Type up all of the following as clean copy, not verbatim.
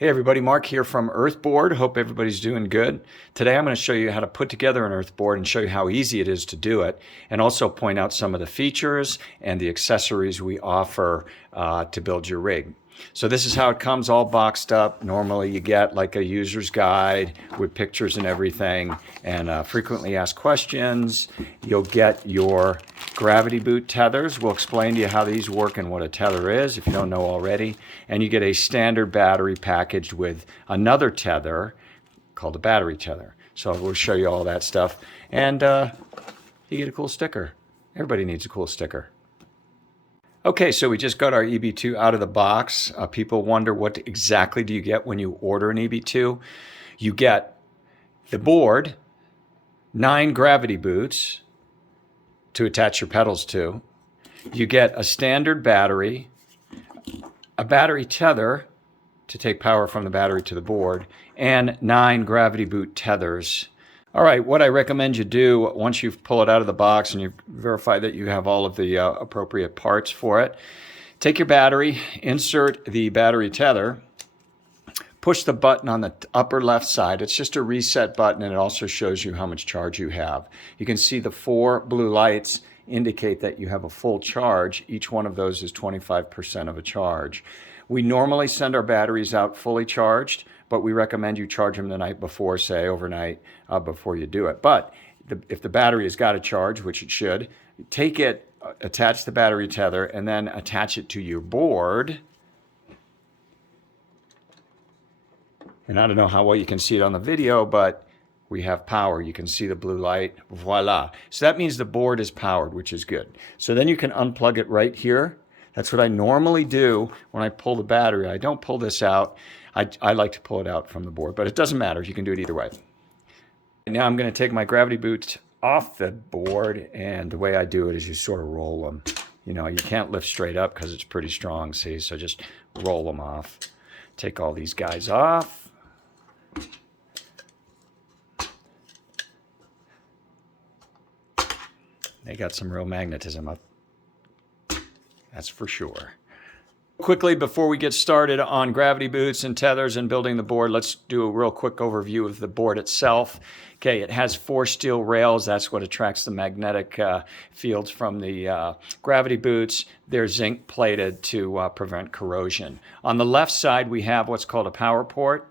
Hey everybody, Mark here from EARTHBOARD. Hope everybody's doing good. Today I'm going to show you how to put together an EARTHBOARD and show you how easy it is to do it, and also point out some of the features and the accessories we offer to build your rig. So this is how it comes, all boxed up. Normally you get like a user's guide with pictures and everything, and frequently asked questions. You'll get your gravity boot tethers. We'll explain to you how these work and what a tether is if you don't know already. And you get a standard battery packaged with another tether called a battery tether. So we'll show you all that stuff. And you get a cool sticker. Everybody needs a cool sticker. Okay, so we just got our EBII-2 out of the box. People wonder what exactly do you get when you order an EBII-2. You get the board, 9 gravity boots to attach your pedals to. You get a standard battery, a battery tether to take power from the battery to the board, and 9 gravity boot tethers. All right, what I recommend you do once you pull it out of the box and you verify that you have all of the appropriate parts for it, take your battery, insert the battery tether, push the button on the upper left side. It's just a reset button, and it also shows you how much charge you have. You can see the 4 blue lights indicate that you have a full charge. Each one of those is 25% of a charge. We normally send our batteries out fully charged, but we recommend you charge them the night before, say overnight, before you do it. But if the battery has got a charge, which it should, take it, attach the battery tether, and then attach it to your board. And I don't know how well you can see it on the video, but we have power. You can see the blue light. Voila. So that means the board is powered, which is good. So then you can unplug it right here. That's what I normally do when I pull the battery. I don't pull this out. I like to pull it out from the board, but it doesn't matter. You can do it either way. Now I'm going to take my gravity boots off the board, and the way I do it is you sort of roll them. You know, you can't lift straight up because it's pretty strong, see? So just roll them off. Take all these guys off. They got some real magnetism up. That's for sure. Quickly, before we get started on gravity boots and tethers and building the board, let's do a real quick overview of the board itself. Okay, it has 4 steel rails. That's what attracts the magnetic fields from the gravity boots. They're zinc plated to prevent corrosion. On the left side, we have what's called a power port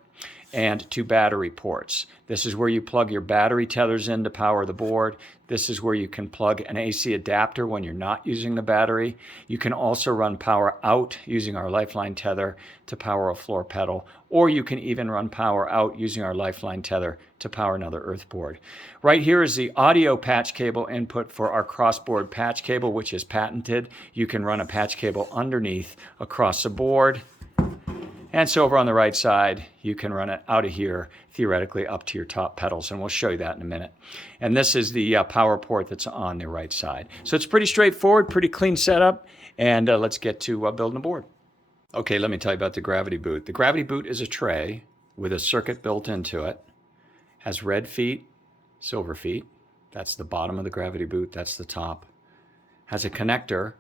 and 2 battery ports. This is where you plug your battery tethers in to power the board. This is where you can plug an AC adapter when you're not using the battery. You can also run power out using our LifeLine Tether to power a floor pedal, or you can even run power out using our LifeLine Tether to power another EARTHBOARD. Right here is the audio patch cable input for our crossboard patch cable, which is patented. You can run a patch cable underneath across the board. And so over on the right side, you can run it out of here, theoretically up to your top pedals, and we'll show you that in a minute. And this is the power port that's on the right side. So it's pretty straightforward, pretty clean setup, and let's get to building a board. Okay, let me tell you about the gravity boot. The gravity boot is a tray with a circuit built into it. Has red feet, silver feet. That's the bottom of the gravity boot, that's the top. Has a connector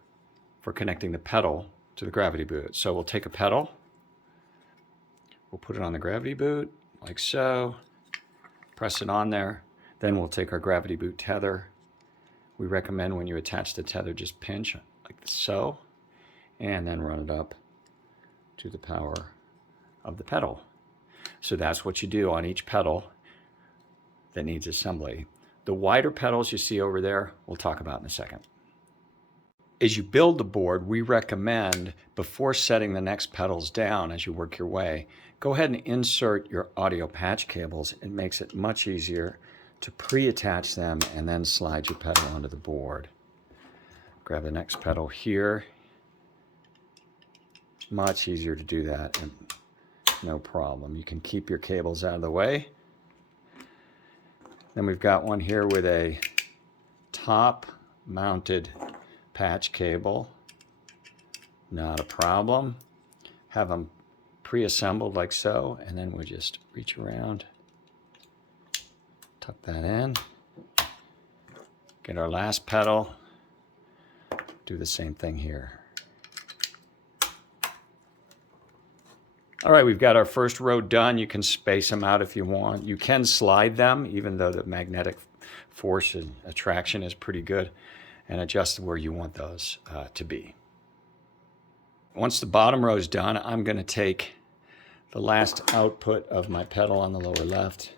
for connecting the pedal to the gravity boot. So we'll take a pedal. We'll put it on the gravity boot, like so, press it on there. Then we'll take our gravity boot tether. We recommend when you attach the tether, just pinch like so, and then run it up to the power of the pedal. So that's what you do on each pedal that needs assembly. The wider pedals you see over there, we'll talk about in a second. As you build the board, we recommend, before setting the next pedals down as you work your way, go ahead and insert your audio patch cables. It makes it much easier to pre-attach them and then slide your pedal onto the board. Grab the next pedal here. Much easier to do that, and no problem. You can keep your cables out of the way. Then we've got one here with a top-mounted patch cable. Not a problem. Have them pre-assembled like so, and then we just reach around, tuck that in, get our last pedal, do the same thing here. All right, we've got our first row done. You can space them out if you want. You can slide them, even though the magnetic force and attraction is pretty good, and adjust where you want those to be. Once the bottom row is done, I'm going to take the last output of my pedal on the lower left,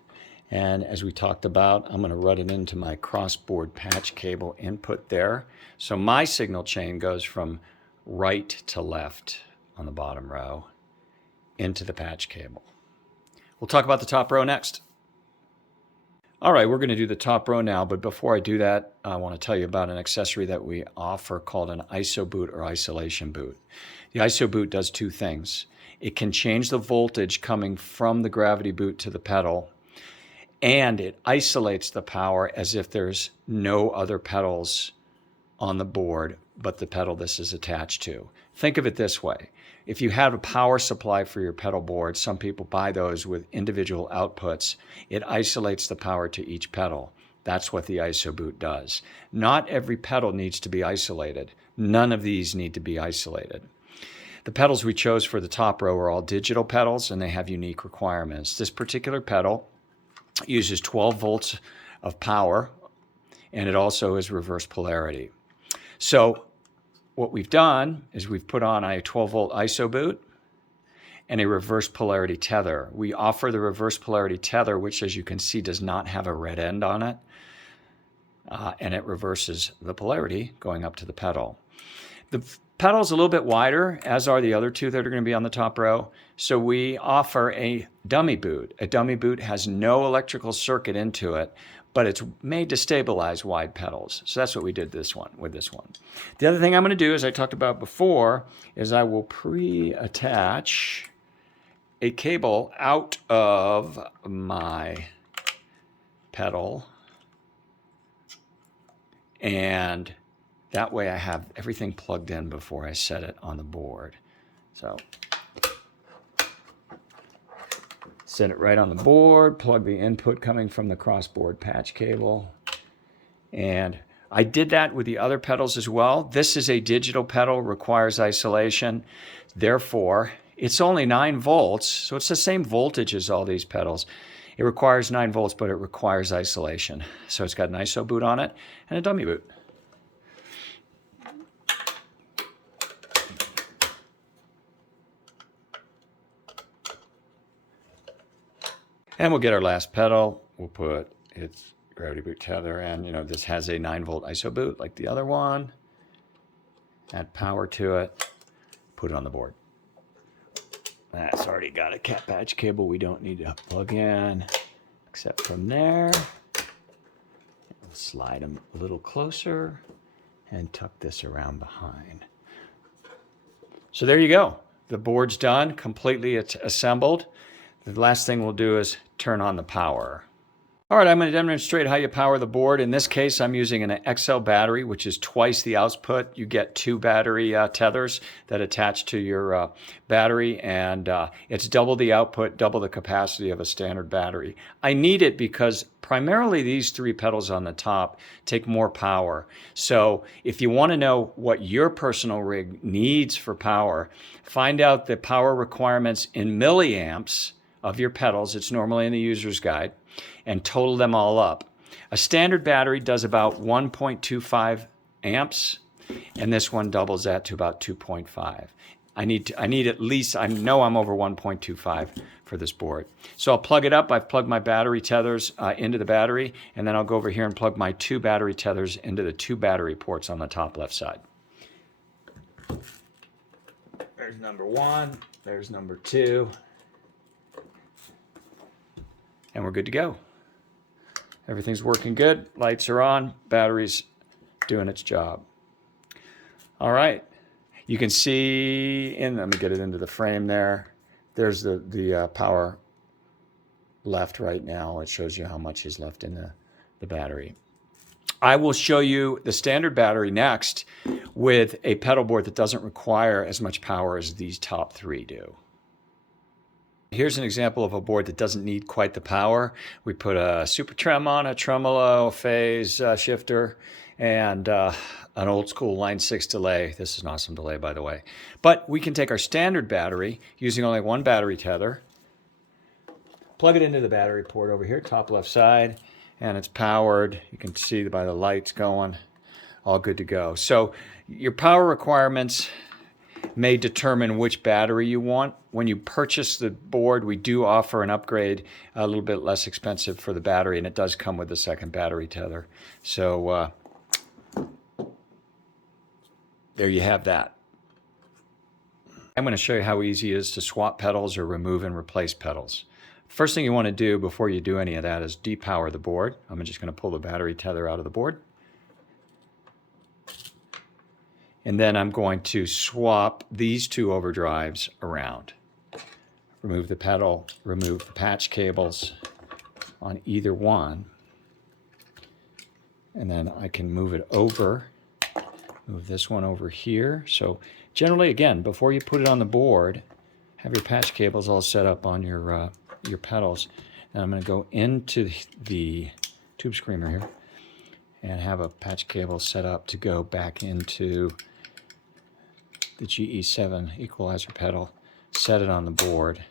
and as we talked about, I'm going to run it into my crossboard patch cable input there. So my signal chain goes from right to left on the bottom row into the patch cable. We'll talk about the top row next. All right, we're going to do the top row now, but before I do that, I want to tell you about an accessory that we offer called an ISO boot or isolation boot. The ISO boot does two things. It can change the voltage coming from the gravity boot to the pedal, and it isolates the power as if there's no other pedals on the board but the pedal this is attached to. Think of it this way. If you have a power supply for your pedal board, some people buy those with individual outputs. It isolates the power to each pedal. That's what the ISO boot does. Not every pedal needs to be isolated. None of these need to be isolated. The pedals we chose for the top row are all digital pedals, and they have unique requirements. This particular pedal uses 12 volts of power, and it also is reverse polarity. So what we've done is we've put on a 12-volt ISO boot and a reverse polarity tether. We offer the reverse polarity tether, which, as you can see, does not have a red end on it, and it reverses the polarity going up to the pedal. The pedal is a little bit wider, as are the other two that are going to be on the top row, so we offer a dummy boot. A dummy boot has no electrical circuit into it, but it's made to stabilize wide pedals. So that's what we did with this one. The other thing I'm going to do, as I talked about before, is I will pre-attach a cable out of my pedal, and that way I have everything plugged in before I set it on the board. So set it right on the board, plug the input coming from the crossboard patch cable. And I did that with the other pedals as well. This is a digital pedal, requires isolation. Therefore, it's only 9 volts, so it's the same voltage as all these pedals. It requires 9 volts, but it requires isolation. So it's got an ISO boot on it and a dummy boot. And we'll get our last pedal. We'll put its gravity boot tether in. You know, this has a 9-volt ISO boot like the other one. Add power to it. Put it on the board. That's already got a cat patch cable we don't need to plug in, except from there. We'll slide them a little closer and tuck this around behind. So there you go. The board's done, completely assembled. The last thing we'll do is turn on the power. All right, I'm going to demonstrate how you power the board. In this case, I'm using an XL battery, which is twice the output. You get 2 battery tethers that attach to your battery, and it's double the output, double the capacity of a standard battery. I need it because primarily these 3 pedals on the top take more power. So if you want to know what your personal rig needs for power, find out the power requirements in milliamps of your pedals. It's normally in the user's guide, and total them all up. A standard battery does about 1.25 amps, and this one doubles that to about 2.5. I need at least, I know I'm over 1.25 for this board. So I'll plug it up. I've plugged my battery tethers into the battery, and then I'll go over here and plug my 2 battery tethers into the 2 battery ports on the top left side. There's number 1, there's number 2. And we're good to go. Everything's working good. Lights are on. Battery's doing its job. All right. You can see, let me get it into the frame there. There's the power left right now. It shows you how much is left in the battery. I will show you the standard battery next with a pedal board that doesn't require as much power as these top 3 do. here's an example of a board that doesn't need quite the power. We put a super trem on, a tremolo, phase shifter, and an old school line 6 delay. This is an awesome delay, by the way. But we can take our standard battery using only one battery tether, plug it into the battery port over here, top left side, and it's powered. You can see by the lights going, all good to go. So your power requirements may determine which battery you want. When you purchase the board, we do offer an upgrade, a little bit less expensive for the battery, and it does come with the second battery tether. So there you have that. I'm going to show you how easy it is to swap pedals or remove and replace pedals. First thing you want to do before you do any of that is depower the board. I'm just going to pull the battery tether out of the board. And then I'm going to swap these two overdrives around. Remove the pedal, remove the patch cables on either one. And then I can move it over, move this one over here. So generally, again, before you put it on the board, have your patch cables all set up on your pedals. And I'm going to go into the tube screamer here and have a patch cable set up to go back into the GE7 equalizer pedal, set it on the board,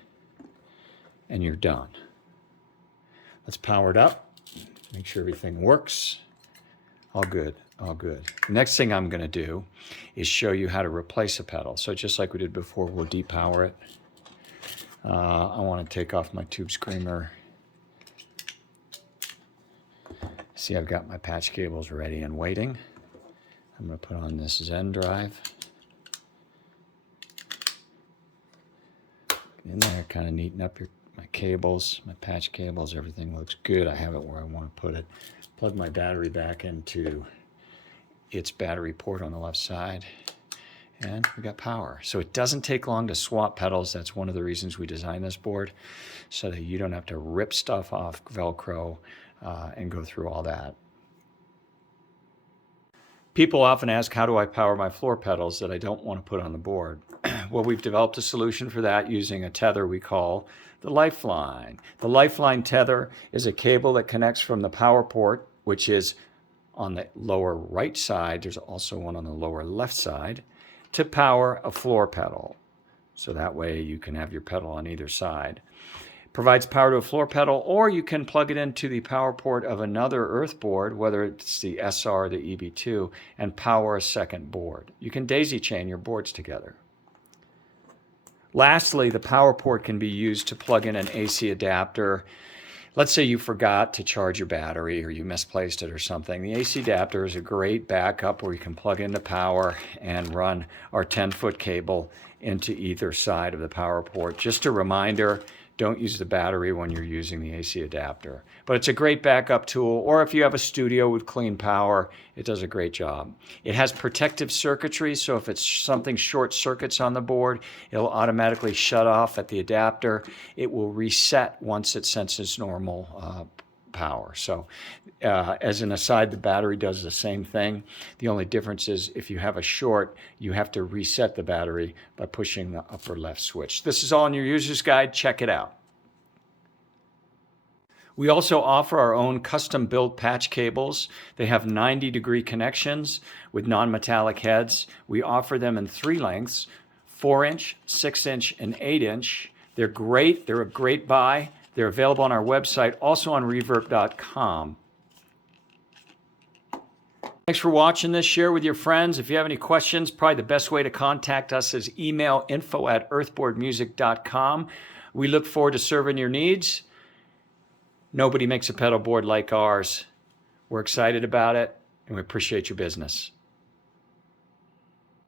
and you're done. Let's power it up, make sure everything works. All good, all good. The next thing I'm going to do is show you how to replace a pedal. So just like we did before, we'll depower it. I want to take off my tube screamer. See, I've got my patch cables ready and waiting. I'm going to put on this Zen drive. In there, kind of neaten up my cables, my patch cables, everything looks good. I have it where I want to put it. Plug my battery back into its battery port on the left side, and we got power. So it doesn't take long to swap pedals. That's one of the reasons we designed this board, so that you don't have to rip stuff off Velcro and go through all that. People often ask, how do I power my floor pedals that I don't want to put on the board? Well, we've developed a solution for that using a tether we call the LifeLine. The LifeLine Tether is a cable that connects from the power port, which is on the lower right side. There's also one on the lower left side, to power a floor pedal. So that way you can have your pedal on either side. Provides power to a floor pedal, or you can plug it into the power port of another EARTHBOARD, whether it's the SR or the EBII-2, and power a second board. You can daisy chain your boards together. Lastly, the power port can be used to plug in an AC adapter. Let's say you forgot to charge your battery or you misplaced it or something. The AC adapter is a great backup where you can plug in the power and run our 10-foot cable into either side of the power port. Just a reminder, don't use the battery when you're using the AC adapter. But it's a great backup tool, or if you have a studio with clean power, it does a great job. It has protective circuitry, so if it's something short circuits on the board, it'll automatically shut off at the adapter. It will reset once it senses normal power. So as an aside, the battery does the same thing. The only difference is if you have a short, you have to reset the battery by pushing the upper left switch. This is all in your user's guide. Check it out. We also offer our own custom-built patch cables. They have 90-degree connections with non-metallic heads. We offer them in 3 lengths, 4-inch, 6-inch, and 8-inch. They're great. They're a great buy. They're available on our website, also on reverb.com. Thanks for watching this. Share with your friends. If you have any questions, probably the best way to contact us is email info@earthboardmusic.com. We look forward to serving your needs. Nobody makes a pedal board like ours. We're excited about it, and we appreciate your business.